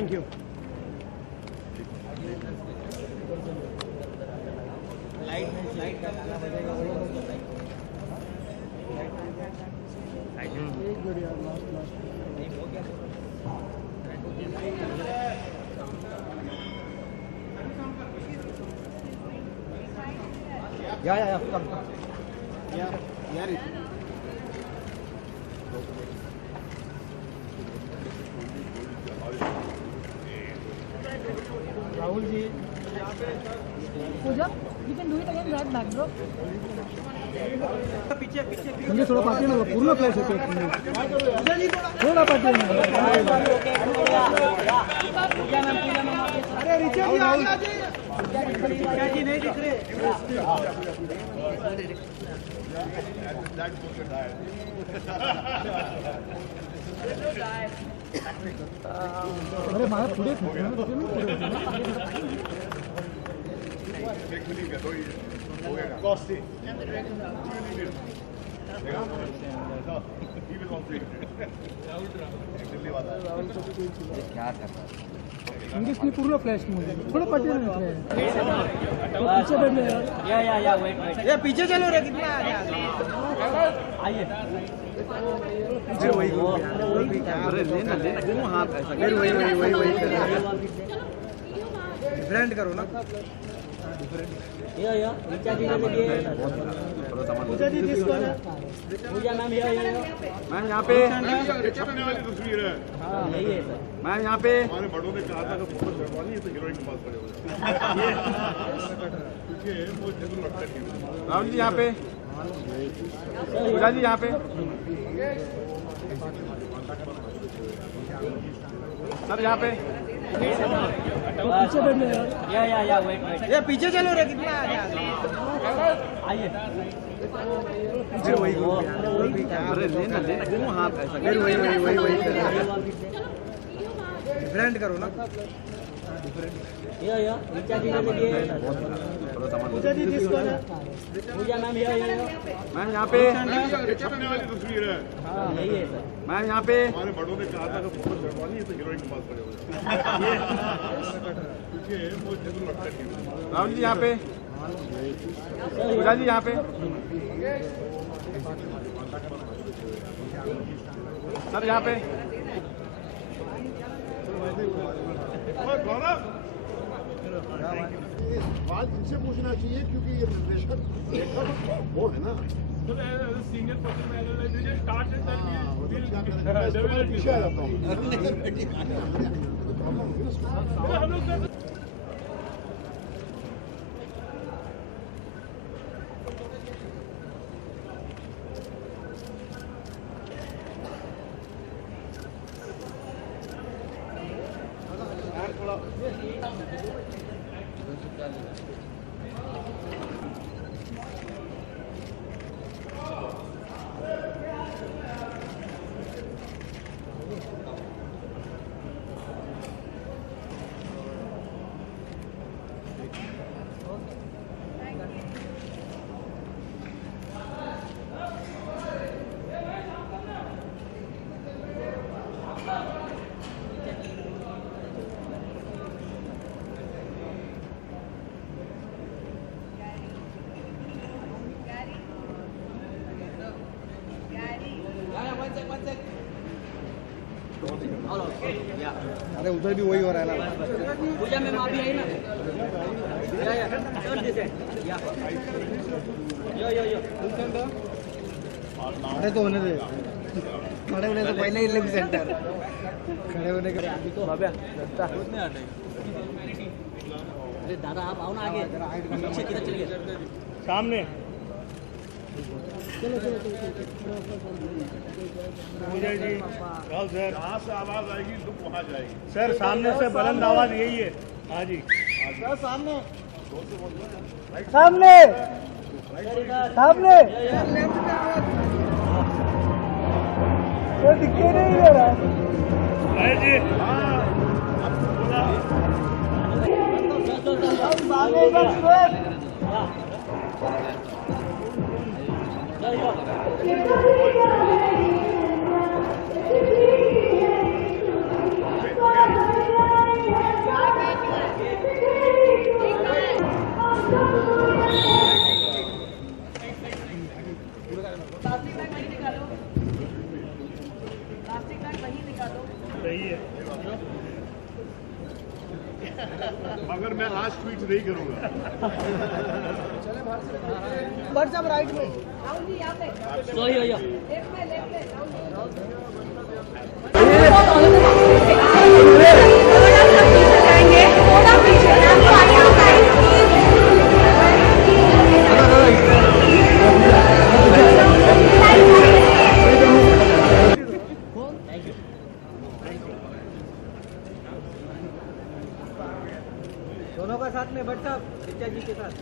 Thank you. या राहुल जी पूजा, you can do it again right back, bro. पीछे पीछे मुझे थोड़ा पार्टी में पूर्ण फ्लैश है थोड़ा पार्टी में। अरे ऋचा जी आ जाइए। ऋचा जी नहीं दिख रहे। अरे मारा थोड़े क्या कर रहा इंग्लिश में पूर्ण फ्लैश मुझे थोड़ा पार्टी में पीछे बैठ या वेट ये पीछे चलो रे कितना आइए अरे लेना क्यों हाथ ऐसा वही डिफरेंट करो ना या ऋचा जी ने लगे पूजा जी जिसको ना पूजा मैम या मैम यहाँ पे छपने वाली तस्वीर है। हाँ यही है सर। मैम यहाँ पे हमारे बड़ों ने कहा था कि फोटो करवानी है तो हीरोइन के पास खड़े हो जाओ। क्योंकि वो जरूर लगता है। राहुल जी यहाँ पे पूजा जी यहाँ पे सर यहाँ पे पीछे बैठ या वेट ये पीछे चलो रे कितना आइए अरे लेना क्यों हाथ ऐसा वही डिफरेंट करो ना या ऋचा जी ने लगे पूजा जी जिसको ना पूजा मैम या मैम यहाँ पे छपने वाली तस्वीर है। हाँ यही है सर। मैम यहाँ पे हमारे बड़ों ने कहा था कि फोटो करवानी है तो हीरोइन के पास खड़े हो जाओ। क्योंकि वो जरूर लगता है। राहुल जी यहाँ पे पूजा जी यहाँ पे सर यहाँ पे गौरव सवाल इनसे पूछना चाहिए क्योंकि ये निर्देशक वो है ना सीनियर पर्सन स्टार्ट पीछे आ जाता हूँ। हम लोग अरे उधर भी वही हो रहा है ना पूजा मैम आप भी आई ना या टर्न दिस या यो खड़े तो होने दे खड़े होने से पहले ही लिव सेंटर खड़े होने के अभी तो अरे दादा आप आओ ना आगे पीछे किधर चलिए सामने पूजा जी राहुल सर जहाँ से आवाज आएगी लुक वहाँ जाएगी। सर सामने से बुलंद आवाज यही है। हाँ जी सामने सामने सामने वो दिखे नहीं है है जी सही है। मगर मैं आज ट्वीट नहीं करूंगा। बट सब राइट में राहुल जी यहाँ पे So here, yeah. लेफ्ट में राहुल जी थोड़ा पीछे दोनों का साथ में बट साहब ऋचा जी के साथ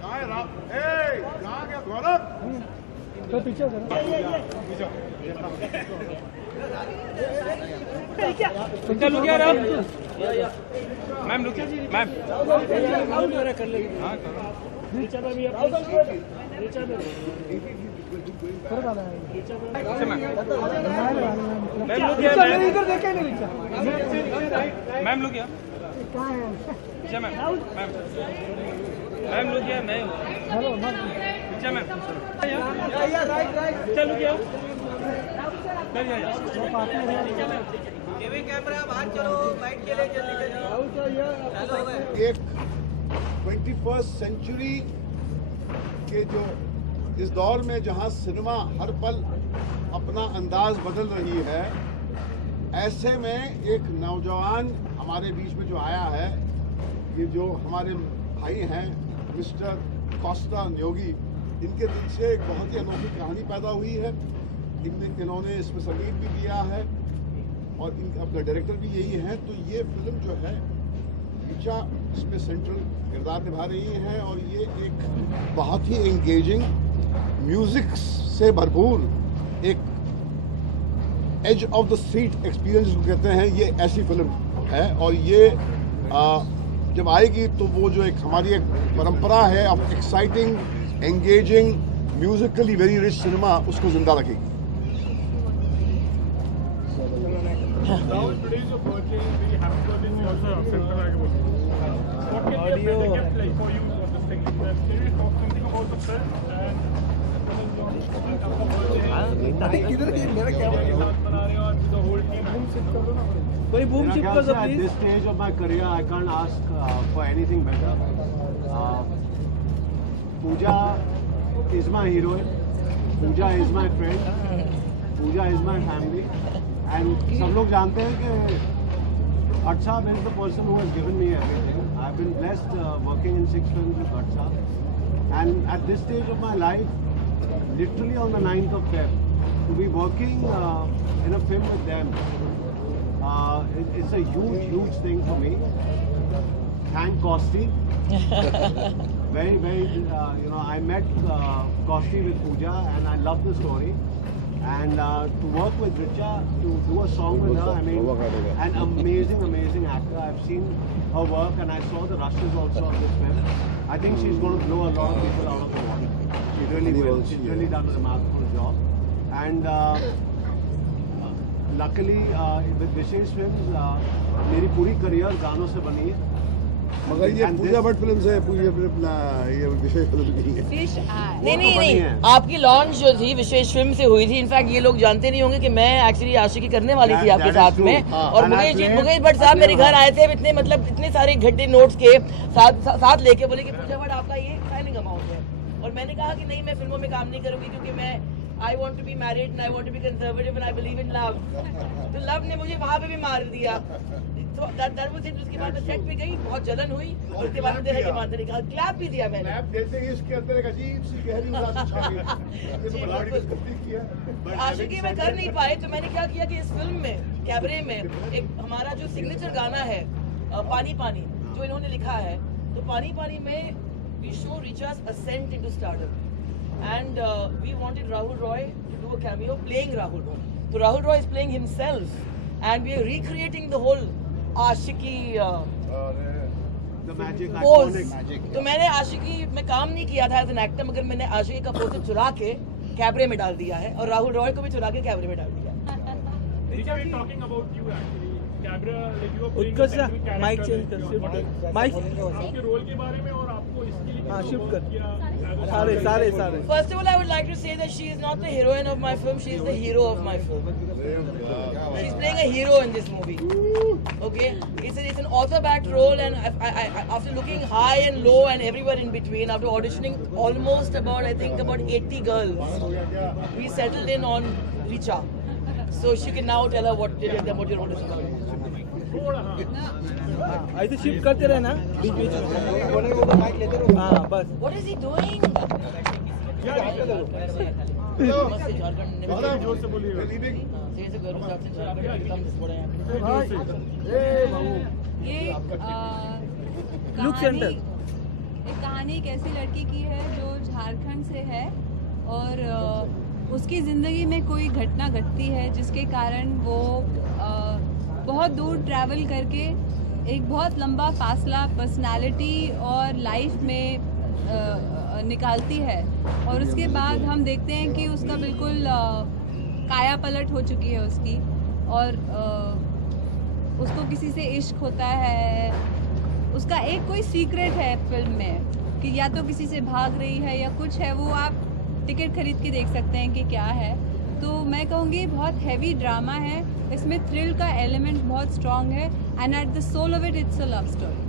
कहाँ है राम? कहाँ गया गौरव? तो पीछे हो जरा। लुक यार आप ma'am look ma'am ma'am look यार मैंने इधर देखा ही नहीं रिचा। मैम लुक यार मैम मैम लुक यार मैं हेलो मैम चल लुक यार कैमरा बाहर चलो माइक के लिए जल्दी एक 21st सेंचुरी के जो इस दौर में जहां सिनेमा हर पल अपना अंदाज बदल रही है, ऐसे में एक नौजवान हमारे बीच में जो आया है, ये जो हमारे भाई हैं मिस्टर कॉस्टा न्योगी, इनके दिल से एक बहुत ही अनोखी कहानी पैदा हुई है। इन्होंने इसमें संगीत भी दिया है और इनका अपना डायरेक्टर भी यही है। तो ये फिल्म जो है ऋचा इसमें सेंट्रल किरदार निभा रही है और ये एक बहुत ही एंगेजिंग म्यूजिक से भरपूर एक edge of the seat experience जिसको कहते हैं, ये ऐसी फिल्म है। और ये जब आएगी तो वो जो एक हमारी एक परंपरा है of exciting engaging Musically very rich cinema, उसको जिंदा रखेगी। At this stage of my career, I can't ask for anything better. Pooja is my heroine. Pooja is my friend. Pooja is my family. And सब लोग जानते हैं कि Bhatt Saab is the person who has given me everything. I've been blessed working in 6 films with Bhatt Saab. And at this stage of my life, literally on the 9th of Feb, to be working in a film with them, it's a huge, huge thing for me. Thank Costi. Very, very, I met Costi with Pooja and I love the story. And to work with Richa, to do a song with her, I mean, an amazing, amazing actor. I've seen her work and I saw the rushes also on this film. I think she's going to blow a lot of people out of the water. She really will. She's really done a remarkable job. And luckily, with Vishesh Films, मेरी पूरी career गानों से बनी है। मगर ये Pooja Bhatt film से पूरी ये विशेष फिल्म की है। नहीं आपकी लॉन्च जो थी विशेष फिल्म से हुई थी। इनफैक्ट ये लोग जानते नहीं होंगे कि मैं एक्चुअली आशिकी करने वाली थी आपके साथ में। और मुकेश भट्ट साहब मेरे घर आए थे इतने सारे घट्टे नोट्स के साथ लेके बोले कि पूजा भट्ट आपका ये साइनिंग अमाउंट है। और मैंने कहा कि नहीं, मैं फिल्मों में काम नहीं करूंगी क्योंकि मैं I want to be married and I want to be conservative and I believe in love. तो लव ने मुझे वहाँ पे भी मार दिया। तो that was it। उसके बाद मैं सेट पे गई, बहुत जलन हुई और उसके बाद देने के बाद निकाल क्लैप भी दिया मैंने। क्लैप देते ही इसके अंदर एक अजीब सी गहरी उदासी छा गई। ये तो बलाड़ी ने गलती किया। आशिकी में कर नहीं पाए तो मैंने क्या किया कि इस फिल्म में कैबरे में एक हमारा जो सिग्नेचर गाना है पानी पानी जो इन्होंने लिखा है, तो पानी पानी में we show Richa's ascent into stardom. And we wanted Rahul Roy to do a cameo playing Rahul Roy. So Rahul Roy is playing himself and we are recreating the whole Ashiki The magic, pose. iconic. तो मैंने आशिकी में काम नहीं किया था as an actor, मगर मैंने आशिकी का पोस्टर चुरा के कैबरे में डाल दिया है और राहुल रॉय को भी चुरा के कैबरे में डाल दिया। Richa, we're talking about you actually. Cabra, like you are playing Utkarsh a central character. Mike change कर What is- शिफ्ट माइक आपके रोल के बारे में और आपको इसके लिए हाँ, shift कर। किया सारे First of all, I would like to say that she is not the heroine of my film, she is the hero of my film. She's playing a hero in this movie. Okay? It's an author-backed role, and I, after looking high and low and everywhere in between, after auditioning almost about 80 girls, we settled in on Richa. So she can now tell her what your role is about. ऐसे shift करते रहना बीच बीच में mic लेते रहो। हाँ बस What is he doing? मस्त है, झारखंड में जोर से बोलिए से गर्व साथ से Jharkhand become this what I am. ये Look center. एक कहानी एक ऐसी लड़की की है जो झारखंड से है और उसकी ज़िंदगी में कोई घटना घटती है जिसके कारण वो बहुत दूर ट्रैवल करके एक बहुत लंबा फासला पर्सनालिटी और लाइफ में निकालती है और उसके बाद हम देखते हैं कि उसका बिल्कुल काया पलट हो चुकी है उसकी और उसको किसी से इश्क होता है। उसका एक कोई सीक्रेट है फिल्म में कि या तो किसी से भाग रही है या कुछ है, वो आप टिकट खरीद के देख सकते हैं कि क्या है। तो मैं कहूँगी बहुत हैवी ड्रामा है, इसमें थ्रिल का एलिमेंट बहुत स्ट्रॉन्ग है and at the soul of it's a love story.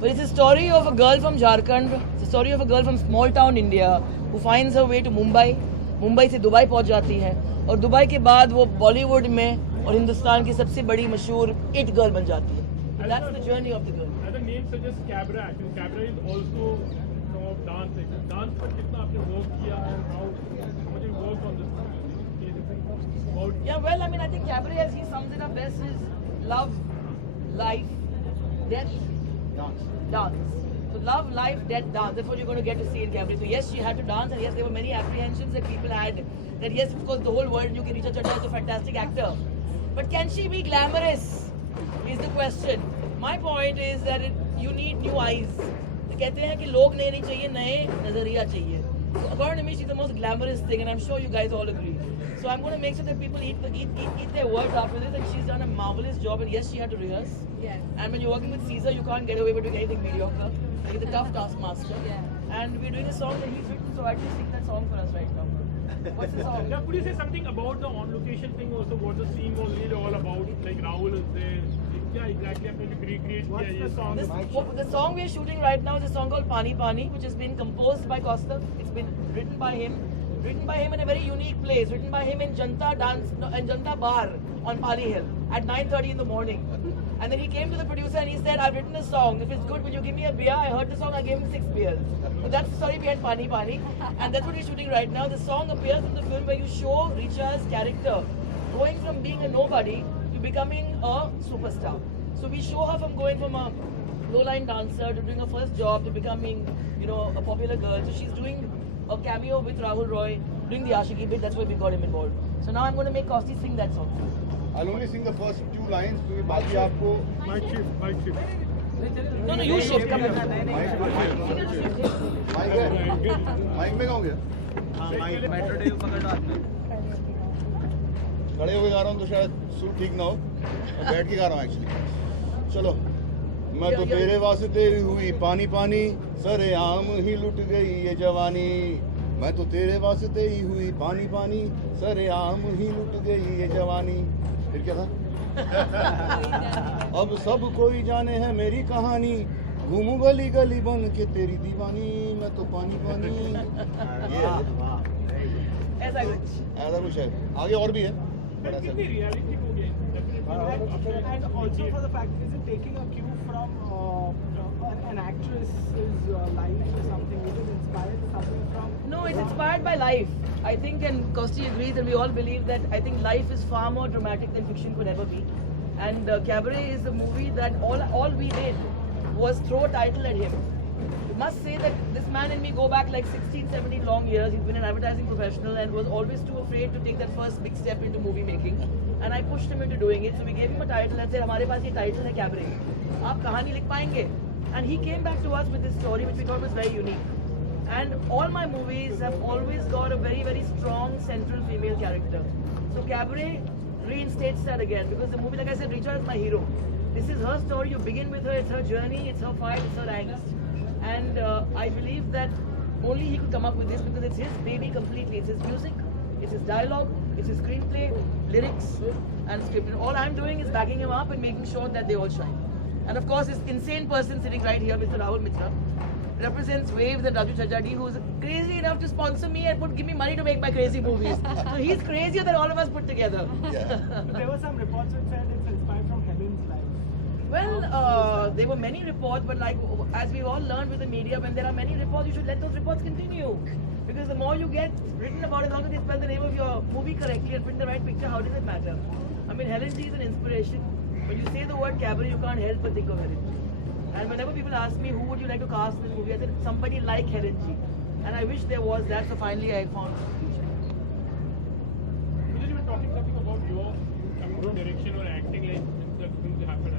But it's a story of a girl from Jharkhand. It's a story of a girl from small town India who finds her way to Mumbai. Mumbai से Dubai पहुंच जाती है और Dubai के बाद वो बॉलीवुड में और हिंदुस्तान की सबसे बड़ी मशहूर इट गर्ल बन जाती है। That's the journey of the girl. As the name suggests, Cabra actually. Cabra is also dance. Dance पर कितना आपने work किया है? How much you worked on this? About Yeah, well, I mean, I think Cabaret, as he sums it up best, is love, life, death, dance. So love, life, death, dance. That's what you're going to get to see in Cabaret. So yes, she had to dance, and yes, there were many apprehensions that people had. That yes, of course, the whole world knew that Richa Chadha is a fantastic actor. But can she be glamorous? Is the question. My point is that you need new eyes. तो कहते हैं कि लोग नए नहीं चाहिए, नए नजरिया चाहिए. So according to me, she's the most glamorous thing, and I'm sure you guys all agree. So I'm going to make sure that people eat their words after this, and she's done a marvelous job. And yes, she had to rehearse. Yes. And when you're working with Caesar, you can't get away with doing anything mediocre. He's a tough taskmaster. Yeah. And we're doing a song that he's written, so I just sing that song for us right now. What's the song? Yeah, could you say something about the on-location thing also? What the scene was really all about? Like Rahul is there. क्या exactly आपने recreate किया ये song? The song we're shooting right now is a song called Pani Pani, which has been composed by Costa. It's been written by him in a very unique place, written by him in Janta Bar on Pali Hill at 9:30 in the morning. And then he came to the producer and he said, I've written a song. If it's good, will you give me a beer? I heard the song, I gave him 6 beers. So that's the story behind Pani Pani. And that's what we're shooting right now. The song appears in the film where you show Richa's character going from being a nobody to becoming a superstar. So we show her from going from a low-line dancer to doing her first job to becoming, a popular girl. So she's doing a cameo with Rahul Roy, doing the Ashiki bit. That's why we got him involved. So now I'm going to make Kosti sing that song. I'll only sing the first 2 lines क्योंकि बाकी आपको Mic shift. No, you shift. Come on. Mike में गाओगे खड़े होके गा रहा हूँ तो शायद सुर ठीक ना हो और बैठ के गा रहा हूँ एक्चुअली चलो मैं तो तेरे वास्ते हुई पानी पानी सरे आम ही लुट गई ये जवानी मैं तो तेरे वास्ते ही हुई पानी पानी सरे आम ही लुट गई ये जवानी फिर क्या था अब सब कोई जाने है मेरी कहानी घूमू गली गली बन के तेरी दीवानी मैं तो पानी पानी ये ऐसा कुछ है आगे और भी है बड़ा सा कितनी realistic हो गया? And also for the fact, is it taking a cue from an actress's life or something? Is it inspired something from? No, it's inspired by life. I think, and Kosti agrees, and we all believe that I think life is far more dramatic than fiction could ever be. And Cabaret is a movie that all we did was throw a title at him. I must say that this man and me go back like 16, 17 long years. He's been an advertising professional and was always too afraid to take that first big step into movie making. And I pushed him into doing it. So we gave him a title and said, हमारे पास ये title है Cabaret. आप कहानी लिख पाएंगे? And he came back to us with this story, which we thought was very unique. And all my movies have always got a very, very strong central female character. So Cabaret reinstates that again, because the movie, like I said, Richa is my hero. This is her story. You begin with her. It's her journey. It's her fight. It's her angst. And I believe that only he could come up with this, because it's his baby completely. It's his music. It's his dialogue. It's his screenplay, lyrics, and script. And all I'm doing is backing him up and making sure that they all shine. And of course, this insane person sitting right here, Mr. Rahul Mitra, represents Waves and Raju Chajadi, who's crazy enough to sponsor me and give me money to make my crazy movies. So he's crazier than all of us put together. There were some reports which said it's inspired from Helen's life. Well, there were many reports, but like as we all learned with the media, when there are many reports, you should let those reports continue. Because the more you get written about, as long as they spell the name of your movie correctly and print the right picture, how does it matter? I mean, Helen G is an inspiration. When you say the word Cabaret, you can't help but think of Helen G. And whenever people ask me, who would you like to cast in this movie, I said, somebody like Helen G. And I wish there was that, so finally I found You were talking something about your coming to direction or acting like the things happen.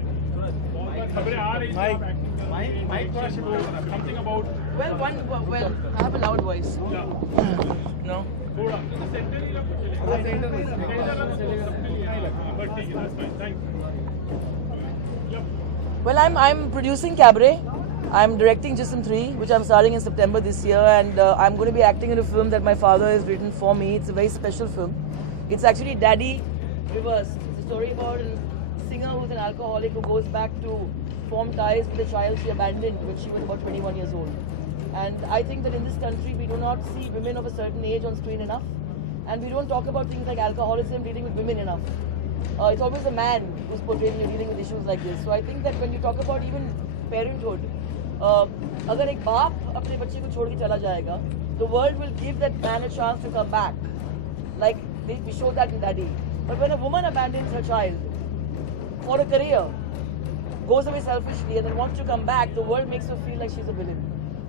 Something about. Well, I have a loud voice. No? थोड़ा centre ही रखो but ठीक है that's fine thanks. Well, I'm producing Cabaret. I'm directing Jism 3, which I'm starting in September this year, and I'm going to be acting in a film that my father has written for me. It's a very special film. It's actually Daddy reversed. It's a story about a singer who's an alcoholic who goes back to form ties with a child she abandoned when she was about 21 years old. And I think that in this country, we do not see women of a certain age on screen enough, and we don't talk about things like alcoholism dealing with women enough. It's always a man who's portrayed dealing with issues like this. So I think that when you talk about even parenthood, अगर एक बाप अपने बच्चे को छोड़ के चला जाएगा, the world will give that man a chance to come back. Like we show that in Daddy. But when a woman abandons her child for a career, goes away selfishly, and then wants to come back, the world makes her feel like she's a villain.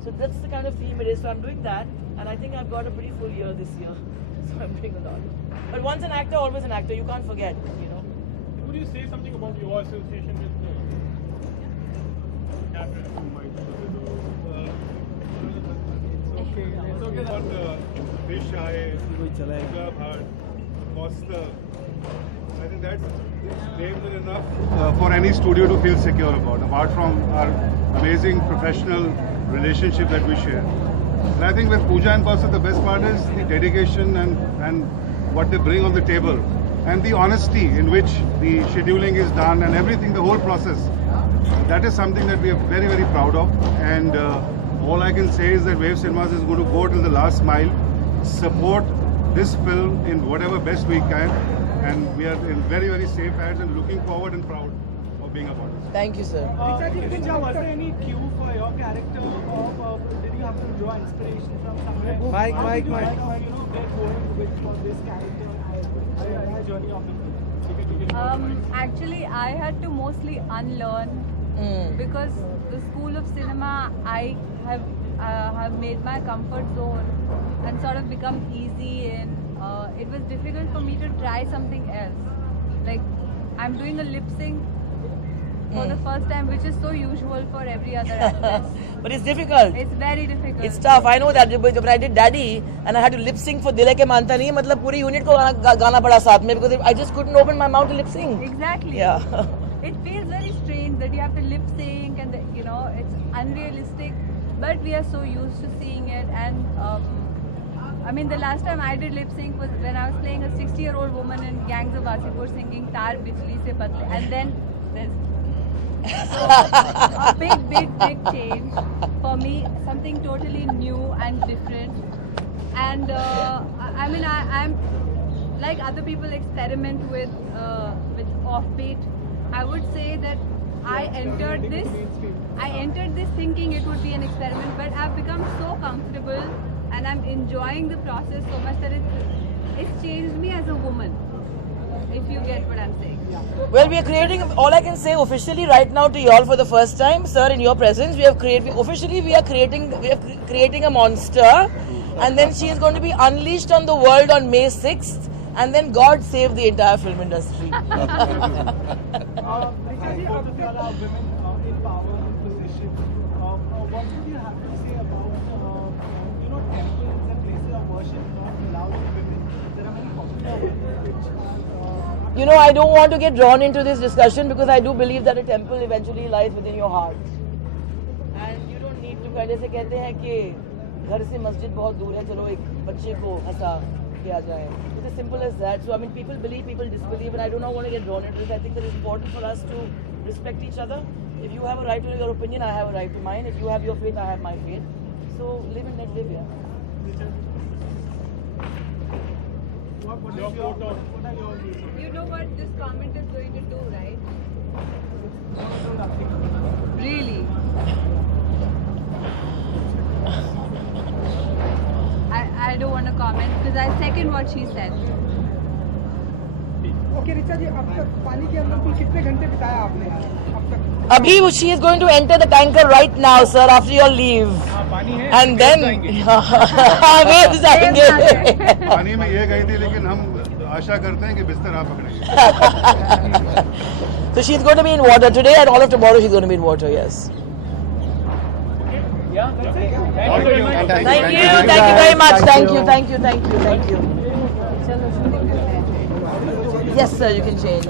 So that's the kind of theme it is. So I'm doing that, and I think I've got a pretty full year this year. So I'm doing a lot. But once an actor, always an actor. You can't forget, you know. Would you say something about your association with Cabaret? Okay. But Fish Eye, Club Heart, Foster, I think that's names are enough for any studio to feel secure about, apart from our amazing professional relationship that we share. And I think with Pooja and Kaustubh, the best part is the dedication and what they bring on the table, and the honesty in which the scheduling is done and everything, the whole process. That is something that we are very, very proud of. And all I can say is that Wave Cinemas is going to go till the last mile, support this film in whatever best we can, and we are in very, very safe hands and looking forward and proud of being a part of this. Thank you, sir. Richa, was there any cue for your character, or did you have to draw inspiration from somewhere? Mike. Or, get going with for this character and the journey of the film? Actually, I had to mostly unlearn because the school of cinema I have made my comfort zone and sort of become easy in. It was difficult for me to try something else. Like I'm doing a lip sync for the first time, which is so usual for every other actress. But it's difficult. It's very difficult. It's tough. I know that. When I did Daddy and I had to lip sync for Dil Hai Ke Manta Nahi, मतलब पूरी unit को गाना पड़ा साथ में, because I just couldn't open my mouth to lip sync. Exactly. Yeah. It feels very strange that you have to lip sync and it's unrealistic, but we are so used to seeing it. And I mean, the last time I did lip sync was when I was playing a 60-year-old woman in Gangs of Wasseypur singing Taar Bijli Se Patle, and then there's a big change for me, something totally new and different. And I mean, I'm like other people experiment with offbeat. I would say that I entered this thinking it would be an experiment, but I've become so comfortable and I'm enjoying the process so much that it's changed me as a woman, if you get what I'm saying. Well, we are creating, all I can say officially right now to you all for the first time, sir, in your presence, we are creating a monster, and then she is going to be unleashed on the world on May 6th, and then God save the entire film industry. Richa ji, both of you are women in power and position. what would you have to say about temples and places of worship not allowing women? There are many popular ones which You know, I don't want to get drawn into this discussion because I do believe that a temple eventually lies within your heart. And you don't need to जैसे कहते हैं कि घर से मस्जिद बहुत दूर है, चलो एक बच्चे को हंसा के आ जाए. It's as simple as that. So I mean, people believe, people disbelieve, and I do not want to get drawn into this. I think that it's important for us to respect each other. If you have a right to your opinion, I have a right to mine. If you have your faith, I have my faith. So live and let live, yeah. what are your views? You know what this comment is going to do, right? Really? I don't want to comment because I second what she said. Okay Richa ji, अब तक पानी के अंदर कुल कितने घंटे बिताया आपने अब तक? Abhi, she is going to enter the tanker right now, sir, after your leave. And then, waves जाएंगे. पानी में ये गई थी, लेकिन हम आशा करते हैं कि बिस्तर आप पकड़ेंगे. So she's going to be in water today and all of tomorrow she's going to be in water, yes. Thank you very much. Thank you. Yes, sir, you can change.